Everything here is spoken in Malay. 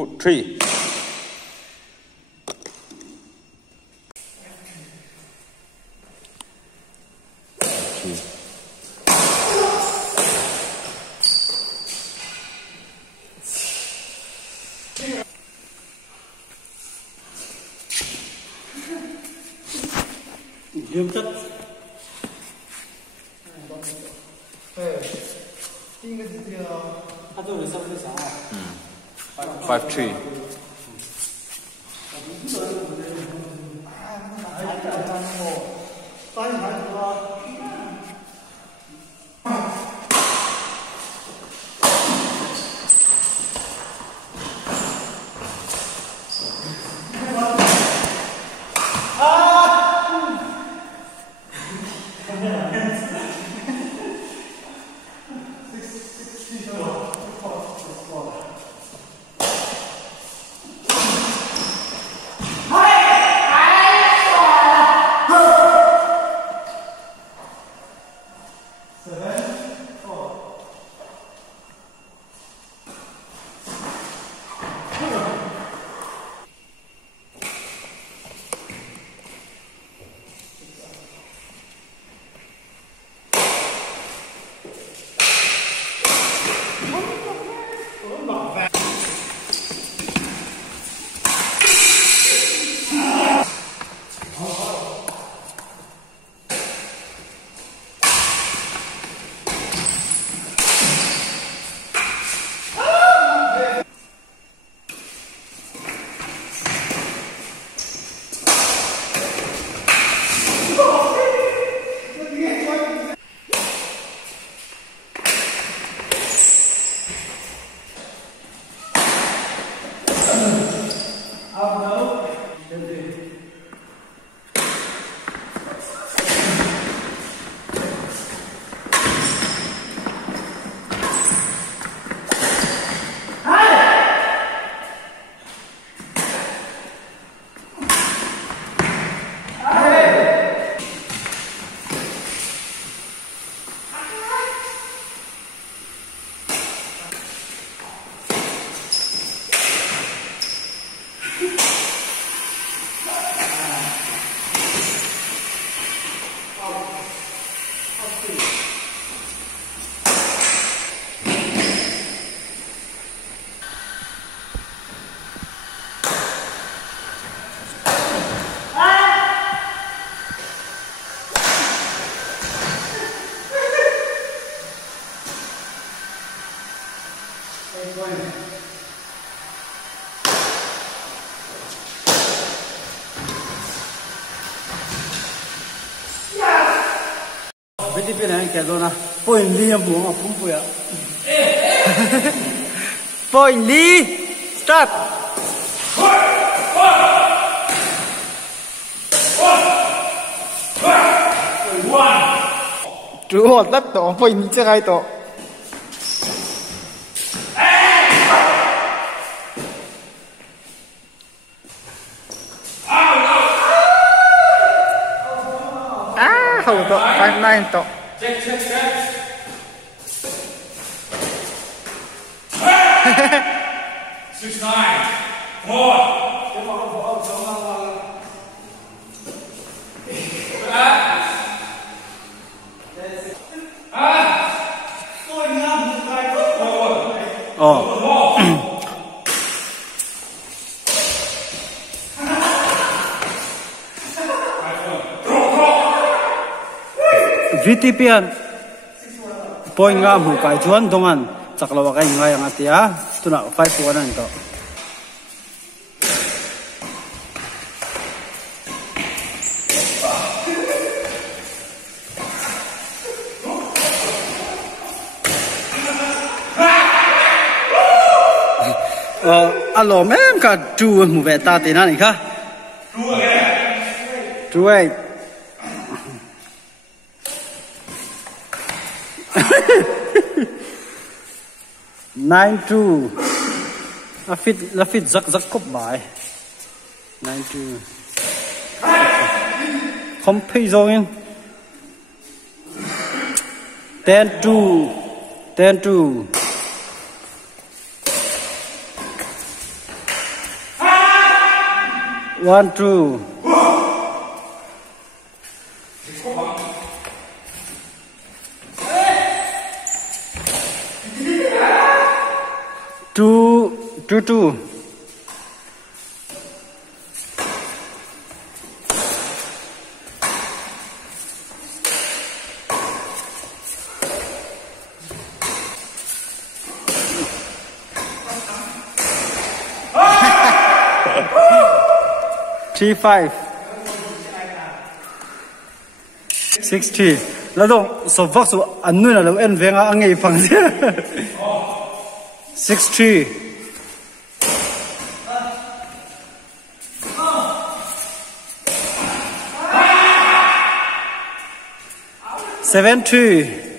2, 3. Nghiêm chất. 5-3. Bên bên này kẹt rồi nè, point liêm buông ở phun bụi ạ. Point li, start. Chú họ tất tổ point chưa hai tổ. Hầu tổ, 5-9 tổ. Check. 6-9. 4. VTPN point nga mu kai chuan dongan chaklawa kai ngai anga tia tuna 5-1 an to alo mem ka tu mu ve ta te na ni kha tu ai 9-2 la fit zak kop bai 9-2 không pay zong 10-2 1, 2. 2, 2, 2. 3, 5. 60. Ladong so vak so anu na lo en venga angai phang. 63. 73.